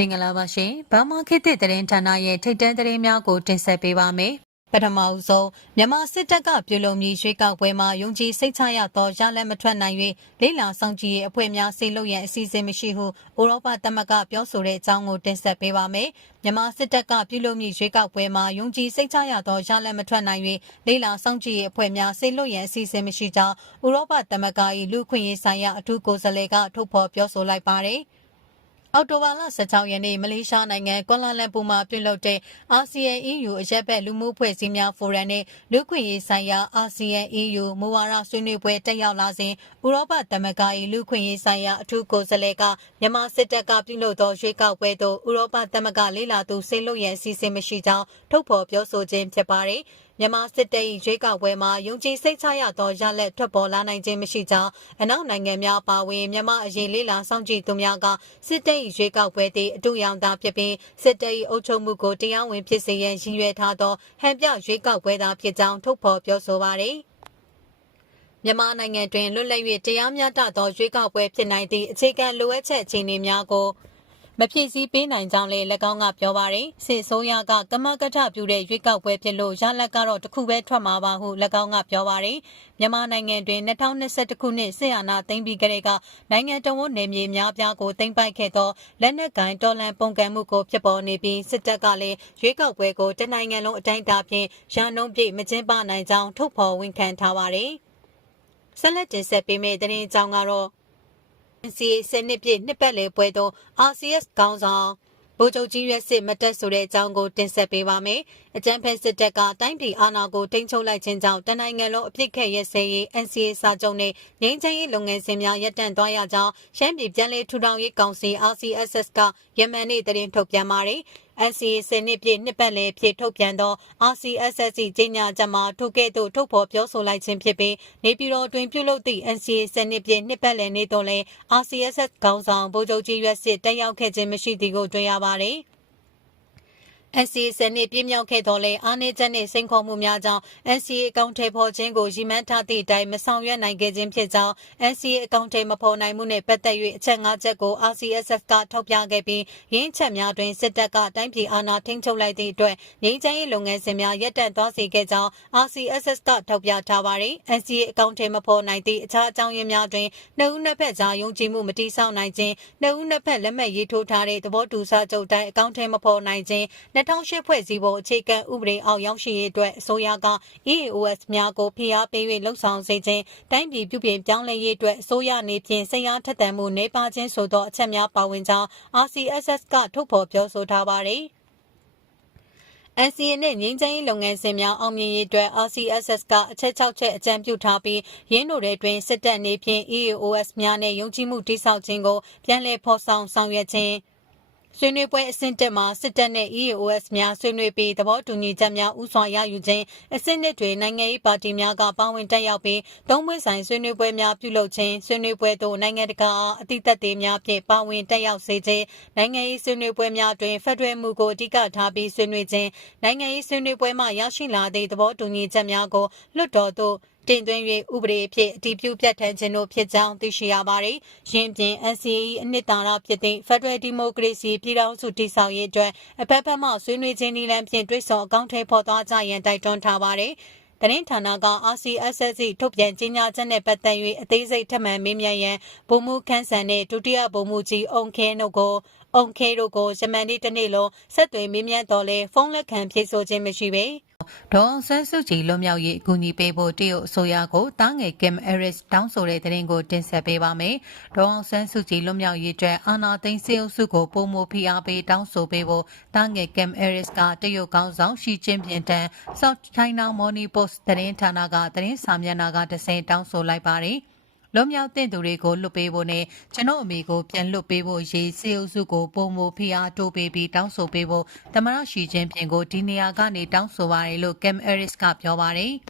မင်္ဂလာပါရှင်။ဘာမာခေတ်သတင်းဌာနရဲ့ထိတ်တန်းသတင်းများကိုတင်ဆက်ပေးပါမယ်။ပထမဦးဆုံးမြန်မာစစ်တပ်ကပြုလုပ်မည်ရွေးကောက်ပွဲမှာယုံကြည်စိတ်ချရသောရလဒ်မထွက်နိုင်၍လိလာဆောင်ကြည့်ရေးအဖွဲ့များစေလုပ်ရန်အစီအစဉ်မရှိဟုဥရောပသမဂ္ဂပြောဆိုတဲ့အကြောင်းကိုတင်ဆက်ပေးပါမယ်။မြန်မာစစ်တပ်ကပြုလုပ်မည်ရွေးကောက်ပွဲမှာယုံကြည်စိတ်ချရသောရလဒ်မထွက်နိုင်၍လိလာဆောင်ကြည့်ရေးအဖွဲ့များစေလုပ်ရန်အစီအစဉ်မရှိကြောင်းဥရောပသမဂ္ဂ၏လူခွင့်ရေးဆိုင်ရာအထူးကိုယ်စားလှယ်ကထုတ်ဖော်ပြောဆိုလိုက်ပါတယ်။အောက်တိုဘာလ16ရက်နေ့မလေးရှားနိုင်ငံကွာလာလမ်ပူမှာပြုလုပ်တဲ့ ASEAN EU အရက်ဘက်လူမှုဖွဲ့စည်းများဖိုရမ်နဲ့လူခွင့်ရေးဆိုင်ရာ ASEAN EU မူဝါဒဆွေးနွေးပွဲတက်ရောက်လာစဉ်ဥရောပသမဂ္ဂ၏လူခွင့်ရေးဆိုင်ရာအထူးကိုယ်စားလှယ်ကမြန်မာစစ်တပ်ကပြုလုပ်သောရွေးကောက်ပွဲသို့ဥရောပသမဂ္ဂလေးလာသူဆေးလွတ်ရန်အစီအစဉ်မရှိကြောင်းထုတ်ဖော်ပြောဆိုခြင်းဖြစ်ပါတယ်။မြန်မာစစ်တပ်၏ရွေးကောက်ပွဲမှာယုံကြည်စိတ်ချရသောရလဒ်ထွက်ပေါ်လာနိုင်ခြင်းမရှိကြောင်းအနောက်နိုင်ငံများပါဝင်မြန်မာအရေးလေးလာစောင့်ကြည့်သူများကစစ်တပ်၏ရွေးကောက်ပွဲသည်အတူရောင်သာဖြစ်ပြီးစစ်တပ်၏အုပ်ချုပ်မှုကိုတရားဝင်ဖြစ်စေရန်ရည်ရွယ်ထားသောဟန်ပြရွေးကောက်ပွဲသာဖြစ်ကြောင်းထုတ်ဖော်ပြောဆိုပါသည်မြန်မာနိုင်ငံတွင်လွတ်လပ်၍တရားမျှတသောရွေးကောက်ပွဲဖြစ်နိုင်သည့်အခြေခံလိုအပ်ချက်အခြေအနေများကိုမဖြည့်ဆည်းပေးနိုင်ကြောင်းလည်း၎င်းကပြောပါတယ်။စစ်ဆိုးရကကမကထပြုတဲ့ရွေးကောက်ပွဲဖြစ်လို့ရလဒ်ကတော့တခုပဲထွက်မှာပါဟု၎င်းကပြောပါတယ်။မြန်မာနိုင်ငံတွင်2021ခုနှစ်စစ်အာဏာသိမ်းပြီးကတည်းကနိုင်ငံတော်ဝန်နယ်မြေများပြားကိုသိမ်းပိုက်ခဲ့သောလက်နက်ကိုင်တော်လှန်ပုန်ကန်မှုကိုဖြစ်ပေါ်နေပြီးစစ်တပ်ကလည်းရွေးကောက်ပွဲကိုတနိုင်ငံလုံးအတိုင်းအတာဖြင့်ရန်နှုံးပြည့်မကျင်းပနိုင်ကြောင်းထုတ်ဖော်ဝန်ခံထားပါတယ်။ဆက်လက်တင်ဆက်ပေးမယ့်သတင်းအကြောင်းကတော့ NCA စနစ်ပြည့်နှစ်ပတ်လည်ပွဲတော် RCS ခေါင်းဆောင်ဗိုလ်ချုပ်ကြီးရွက်စစ်မတက်ဆိုတဲ့အကြောင်းကိုတင်ဆက်ပေးပါမယ်။အကြံဖက်စစ်တပ်ကတိုင်းပြည်အာဏာကိုထိန်းချုပ်လိုက်ခြင်းကြောင့်တနိုင်ငံလုံးအပြစ်ခက်ရဲစဲရေး NCA စာချုပ်နဲ့ငြိမ်းချမ်းရေးလုပ်ငန်းစဉ်များရပ်တန့်သွားရကြောင်းရှမ်းပြည်ပြည်လဲထူထောင်ရေးကောင်စီ RCSS ကယမန်နေ့တရင်ထုတ်ပြန်ပါတယ်။ NCA စနစ်ပြည့်နှစ်ပတ်လည်ဖြစ်ထုတ်ပြန်သော RCSS ကြေညာချက်မှာထိုကဲ့သို့ထုတ်ဖော်ပြောဆိုလိုက်ခြင်းဖြစ်ပြီးနေပြည်တော်တွင် ပြုလုပ်သည့် NCA စနစ်ပြည့်နှစ်ပတ်လည်နေ့တွင် RCSS ခေါင်းဆောင်ဗိုလ်ချုပ်ကြီးရွက်စစ်တက်ရောက်ခဲ့ခြင်းမရှိသည်ကိုတွေ့ရပါသည်။ NCA စနစ်ပြည့်မြောက်ခဲ့တော်လဲအားနည်းချက်နဲ့စိန်ခေါ်မှုများကြောင့် NCA အကောင့်ထည့်ဖို့ခြင်းကိုရည်မှန်းထားသည့်အတိုင်းမဆောင်ရွက်နိုင်ခဲ့ခြင်းဖြစ်ကြောင်း NCA အကောင့်ထည့်မဖော်နိုင်မှုနဲ့ပတ်သက်၍အချက်၅ချက်ကို RCSF ကထောက်ပြခဲ့ပြီးရင်းချက်များတွင်စစ်တပ်ကတိုင်းပြည်အာဏာထိန်းချုပ်လိုက်သည့်အတွက်ငြိမ်းချမ်းရေးလုပ်ငန်းစဉ်များရပ်တန့်သွားစေခဲ့ကြောင်း RCSS ကထောက်ပြထားပါတယ်။ NCA အကောင့်ထည့်မဖော်နိုင်သည့်အခြားအကြောင်းရင်းများတွင်နှစ်ဦးနှစ်ဖက်ကြားယုံကြည်မှုမတိဆောက်နိုင်ခြင်းနှစ်ဦးနှစ်ဖက်လက်မှတ်ရေးထိုးထားတဲ့သဘောတူစာချုပ်တိုင်းအကောင့်ထည့်မဖော်နိုင်ခြင်း2008ဖွဲ့စည်းပုံအခြေခံဥပဒေအောက်ရောက်ရှိရေးအတွက်အစိုးရက EAOS များကိုဖိအားပေး၍လှုံ့ဆော်စေခြင်းတိုင်းပြည်ပြုပြင်ပြောင်းလဲရေးအတွက်အစိုးရအနေဖြင့်စိတ်အားထက်သန်မှုနှိပါခြင်းဆိုသောအချက်များပါဝင်ကြောင်း RCSS ကထုတ်ဖော်ပြောဆိုထားပါသည်။ NCA နဲ့ငြိမ်းချမ်းရေးလုပ်ငန်းစဉ်များအောင်မြင်ရေးအတွက် RCSS ကအချက်6ချက်အကြံပြုထားပြီးရင်းတို့တွေတွင်စစ်တပ်အနေဖြင့် EAOS များနဲ့ယုံကြည်မှုတိစောက်ခြင်းကိုပြန်လည်ဖော်ဆောင်ဆောင်ရွက်ခြင်းဆွေးနွေးပွဲအဆင့်တက်မှာစစ်တပ်နဲ့ EAOS များဆွေးနွေးပြီးသဘောတူညီချက်များဥစွာရယူခြင်းအဆင့်နှစ်တွင်နိုင်ငံရေးပါတီများကပါဝင်တက်ရောက်ပြီးတုံးပွင့်ဆိုင်ဆွေးနွေးပွဲများပြုလုပ်ခြင်းဆွေးနွေးပွဲသို့နိုင်ငံတကာအသည့်သက်သေများဖြင့်ပါဝင်တက်ရောက်စေခြင်းနိုင်ငံရေးဆွေးနွေးပွဲများတွင်ဖက်ဒရယ်မှုကိုအဓိကထားပြီးဆွေးနွေးခြင်းနိုင်ငံရေးဆွေးနွေးပွဲမှရရှိလာသည့်သဘောတူညီချက်များကိုလွှတ်တော်သို့တင်သွင်း၍ဥပဒေအဖြစ်အတည်ပြုပြဋ္ဌာန်းခြင်းတို့ဖြစ်ကြောင်းသိရှိရပါတယ်။ယင်းပြင် NCE အနှစ်သာရဖြစ်သည့် Federal Democracy ပြည်ထောင်စုတည်ဆောက်ရေးအတွက်အဖက်ဖက်မှဆွေးနွေးခြင်းနည်းလမ်းဖြင့်တွဲဆောင်အကောင့်ထဲပေါ်သွားကြရန်တိုက်တွန်းထားပါတယ်။တရင်ဌာနက RCSS ထုတ်ပြန်ကြေညာချက်နဲ့ပတ်သက်၍အသေးစိတ်ထမှန်မေးမြန်းရန်ဗိုလ်မှူးခန်းဆန်နဲ့ဒုတိယဗိုလ်မှူးကြီးအောင်ခဲတို့ကိုအောင်ခဲတို့ကိုဂျမန်ဒီတနေ့လုံးဆက်သွယ်မေးမြန်းတော်လဲဖုန်းလက်ခံဖြေဆိုခြင်းမရှိပေ။ဒေါ်ဆန်းစုကြည်လွတ်မြောက်ရေးအကူအညီပေးဖို့တရုတ်အစိုးရကိုတားငယ်ကင်အရစ်တောင်းဆိုတဲ့သတင်းကိုတင်ဆက်ပေးပါမယ်။ဒေါ်ဆန်းစုကြည်လွတ်မြောက်ရေးအတွက်အာဏာသိမ်းစေအုပ်စုကိုပုံမဖိအားပေးတောင်းဆိုပေးဖို့တားငယ်ကင်အရစ်ကတရုတ်ကောင်ဆောင်ရှီကျင်းပြင်တန် South China Morning Post သတင်းဌာနကသတင်းစာမျက်နှာကတဆင့်တောင်းဆိုလိုက်ပါတယ်။လွတ်မြောက်တဲ့သူတွေကိုလွတ်ပေးဖို့နဲ့ကျွန်ုပ်အမိကိုပြန်လွတ်ပေးဖို့ရေးစေအုပ်စုကိုပုံမှုဖိအားတိုးပေးပြီးတောင်းဆိုပေးဖို့သမရရှိချင်းပြင်ကိုဒီနေရာကနေတောင်းဆိုပါတယ်လို့ Cam Harris ကပြောပါတယ်။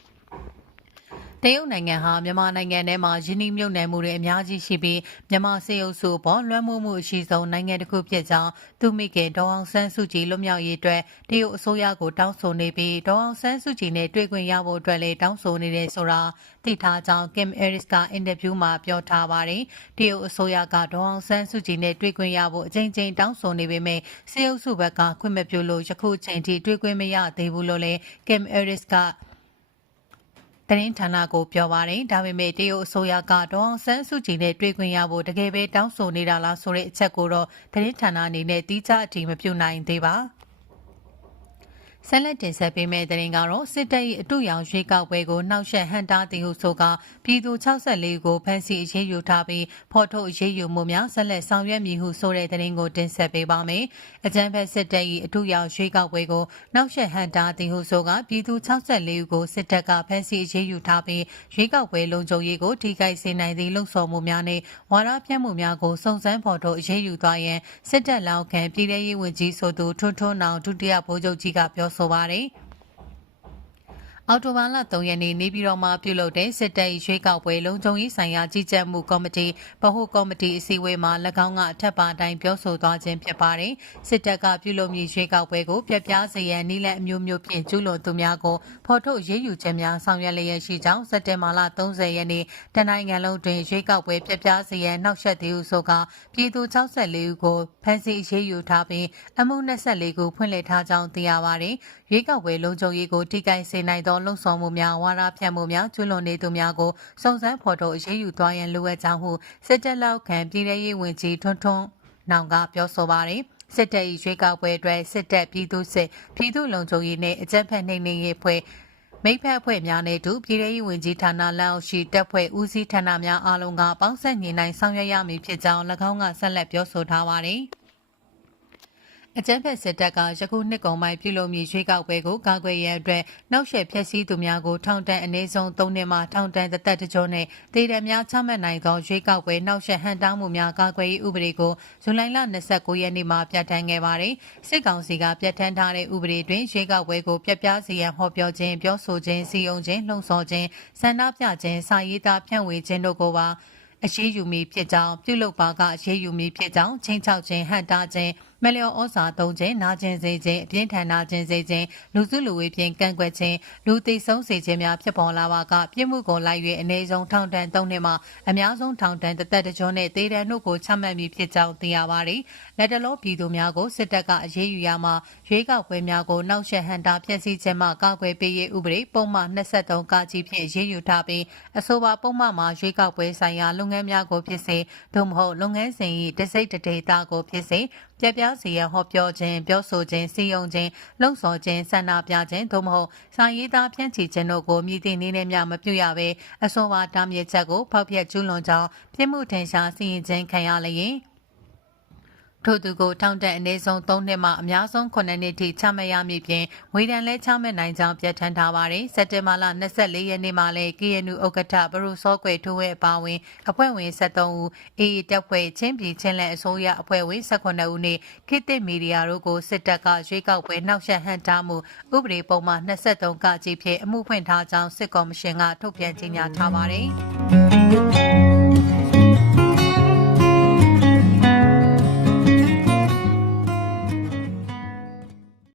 တရုတ်နိုင်ငံဟာမြန်မာနိုင်ငံထဲမှာယင်းနှိမ့်မြုပ်နှံမှုတွေအများကြီးရှိပြီးမြန်မာစေအုပ်စုပေါ်လွှမ်းမိုးမှုအရှိဆုံးနိုင်ငံတစ်ခုဖြစ်ကြောင်းသူမိခင်ဒေါအောင်ဆန်းစုကြည်လွတ်မြောက်ရေးအတွက်တရုတ်အစိုးရကိုတောင်းဆိုနေပြီးဒေါအောင်ဆန်းစုကြည်နဲ့တွေ့ခွင့်ရဖို့အတွက်လည်းတောင်းဆိုနေတယ်ဆိုတာသိထားကြောင်း Kim Harris ကအင်တာဗျူးမှာပြောထားပါတယ်။တရုတ်အစိုးရကဒေါအောင်ဆန်းစုကြည်နဲ့တွေ့ခွင့်ရဖို့အကြိမ်ကြိမ်တောင်းဆိုနေပေမဲ့စေအုပ်စုဘက်ကခွင့်မပြုလို့ယခုချိန်ထိတွေ့ခွင့်မရသေးဘူးလို့လည်း Kim Harris ကသတင်းဌာနကိုပြောပါတယ်ဒါပေမဲ့တရုတ်အစိုးရကဒေါအောင်ဆန်းစုကြည်နဲ့တွေ့ခွင့်ရဖို့တကယ်ပဲတောင်းဆိုနေတာလားဆိုတဲ့အချက်ကိုတော့သတင်းဌာနအနေနဲ့တိကျအတည်မပြုနိုင်သေးပါဘူးဆက်လက်တင်ဆက်ပေးမယ့်သတင်းကတော့စစ်တပ်၏အတူရောင်ရွေးကောက်ပွဲကိုနှောက်ယှက်ဟန်တာသည်ဟုဆိုကပြည်သူ64ကိုဖမ်းဆီးအရေးယူထားပြီးဖော်ထုတ်အရေးယူမှုများဆက်လက်ဆောင်ရွက်မည်ဟုဆိုတဲ့သတင်းကိုတင်ဆက်ပေးပါမယ်။အကြမ်းဖက်စစ်တပ်၏အတူရောင်ရွေးကောက်ပွဲကိုနှောက်ယှက်ဟန်တာသည်ဟုဆိုကပြည်သူ64ကိုစစ်တပ်ကဖမ်းဆီးအရေးယူထားပြီးရွေးကောက်ပွဲလုံခြုံရေးကိုထိခိုက်စေနိုင်သည့်လှုံ့ဆော်မှုများနဲ့ဝါဒပြန့်မှုများကိုစုံစမ်းဖော်ထုတ်အရေးယူသွားရန်စစ်တပ်လောက်ခံပြည်ထောင်ရေးဝန်ကြီးဆိုသူထွန်းထွန်းအောင်ဒုတိယဗိုလ်ချုပ်ကြီးကပြောဆို Slovati. အောက်တိုဘာလ3ရက်နေ့နေပြည်တော်မှာပြုလုပ်တဲ့စစ်တပ်ရွေးကောက်ပွဲလုံခြုံရေးဆိုင်ရာကြီးကြပ်မှုကော်မတီဗဟိုကော်မတီအစည်းအဝေးမှာ၎င်းကအထက်ပါအတိုင်းပြောဆိုသွားခြင်းဖြစ်ပါတယ်။စစ်တပ်ကပြုလုပ်မည်ရွေးကောက်ပွဲကိုပြပြစရန်နိလက်အမျိုးမျိုးဖြင့်ကျူးလွန်သူများကိုဖော်ထုတ်ရေးယူခြင်းများဆောင်ရွက်လျက်ရှိကြောင်းစက်တင်ဘာလ30ရက်နေ့တနိုင်ငံလုံးတွင်ရွေးကောက်ပွဲပြပြစရန်နှောက်ယှက်သည်ဟုဆိုကာပြည်သူ64ဦးကိုဖမ်းဆီးရေးယူထားပြီးအမှု24ခုဖွင့်လှစ်ထားကြောင်းသိရပါတယ်။ရွေးကောက်ပွဲလုံခြုံရေးကိုထိခိုက်စေနိုင်သောသောလှုံ့ဆော်မှုများဝါဒဖြန့်မှုများကျူးလွန်နေသူများကိုစုံစမ်းဖော်ထုတ်အရေးယူသွားရန်လိုအပ်ကြောင်းဟုစစ်တပ်လောက်ခံပြည်ထရေးဝန်ကြီးထွန်းထွန်းနောင်ကပြောဆိုပါတယ်။စစ်တပ်၏ရွေးကောက်ပွဲအတွက်စစ်တပ်ပြည်သူစစ် ပြည်သူလုံခြုံရေးနှင့်အကြမ်းဖက်နှိမ်နင်းရေးအဖွဲ့မိဖက်အဖွဲ့များနဲ့တူပြည်ထရေးဝန်ကြီးဌာနလက်အောက်ရှိတပ်ဖွဲ့ဦးစီးဌာနများအားလုံးကပေါင်းစပ်ညီနိုင်ဆောင်ရွက်ရမည်ဖြစ်ကြောင်း၎င်းကဆက်လက်ပြောဆိုထားပါသည်။အကြမ်းဖက်စစ်တပ်ကယခုနှစ်ကုန်ပိုင်းပြုလုပ်မည်ရွေးကောက်ပွဲကိုကာကွယ်ရန်အတွက်နောက်ဆက်ဖျက်ဆီးသူများကိုထောင်တန်းအနည်းဆုံး၃နှစ်မှထောင်တန်းတသက်တကြောနဲ့ဒေသများချမှတ်နိုင်သောရွေးကောက်ပွဲနောက်ဆက်ဟန်တောင်းမှုများကာကွယ်ရေးဥပဒေကိုဇူလိုင်လ29ရက်နေ့မှာပြဋ္ဌာန်းခဲ့ပါတယ်။စစ်ကောင်စီကပြဋ္ဌာန်းထားတဲ့ဥပဒေတွင်ရွေးကောက်ပွဲကိုပြပြစီရန်ဟောပြောခြင်းပြောဆိုခြင်းစီရင်ခြင်းလှုံ့ဆော်ခြင်းဆန္ဒပြခြင်းစာရေးသားဖြန့်ဝေခြင်းတို့ကိုပါအရေးယူမည်ဖြစ်ကြောင်းပြုလုပ်ပါကရေးယူမည်ဖြစ်ကြောင်းချင်းချောက်ခြင်းဟန်တာခြင်းမလျော်ဩစာသုံးခြင်းနာကျင်စေခြင်းအပြင်းထန်နာကျင်စေခြင်းလူစုလူဝေးဖြင့်ကန့်ကွက်ခြင်းလူသိဆုံးစေခြင်းများဖြစ်ပေါ်လာပါကပြစ်မှုကိုလိုက်၍အ ਨੇ ဆုံးထောင်ဒဏ်၃နှစ်မှအများဆုံးထောင်ဒဏ်တစ်သက်တစ်ကျောနှင့်သေဒဏ်တို့ကိုချမှတ်မည်ဖြစ်ကြောင်းသိရပါသည်လက်တလောပြည်သူများကိုစစ်တပ်ကအရေးယူရမှာရွေးကောက်ပွဲများကိုနှောက်ယှက်ဟန်တာဖျက်ဆီးခြင်းမှကာကွယ်ပေးရေးဥပဒေပုံမှန်23ကကြီးဖြင့်ရေးယူထားပြီးအဆိုပါပုံမှန်မှာရွေးကောက်ပွဲဆိုင်ရာလုပ်ငန်းများကိုဖြစ်စေသို့မဟုတ်လုပ်ငန်းစဉ်၏တစိမ့်တဒေတာကိုဖြစ်စေပြပြတရားစီရင်ဟောပြောခြင်းပြောဆိုခြင်းစီရင်ခြင်းလှုံ့ဆော်ခြင်းဆန္ဒပြခြင်းသို့မဟုတ်စာရေးသားဖြန့်ချီခြင်းတို့ကိုမြည်သည့်နည်းနဲ့မျှမပြုရဘဲအဆိုပါတားမြစ်ချက်ကိုဖောက်ဖျက်ကျူးလွန်ကြောင်းပြစ်မှုထင်ရှားစီရင်ခြင်းခံရလျင်ထို့သူကိုထောင်ဒဏ်အနည်းဆုံး3နှစ်မှအများဆုံး9နှစ်ထိချမှတ်ရမည်ဖြင့်ငွေဒဏ်လည်းချမှတ်နိုင်ကြောင်းပြဋ္ဌာန်းထားပါတယ်စက်တင်ဘာလ24ရက်နေ့မှာလည်း KNU ဥက္ကဋ္ဌဘရုစောကွယ်ထိုးဝဲအပါအဝင်အဖွဲ့ဝင်73ဦး AA တပ်ဖွဲ့ချင်းပြည်ချင်းလက်အစိုးရအဖွဲ့ဝင်18ဦးနဲ့ခေတ်သစ်မီဒီယာတို့ကိုစစ်တပ်ကရွေးကောက်ပွဲနှောက်ယှက်ဟန့်တားမှုဥပဒေပုံမှန်23ကကြီးဖြင့်အမှုဖွင့်ထားကြောင်းစစ်ကော်မရှင်ကထုတ်ပြန်ကြေညာထားပါတယ်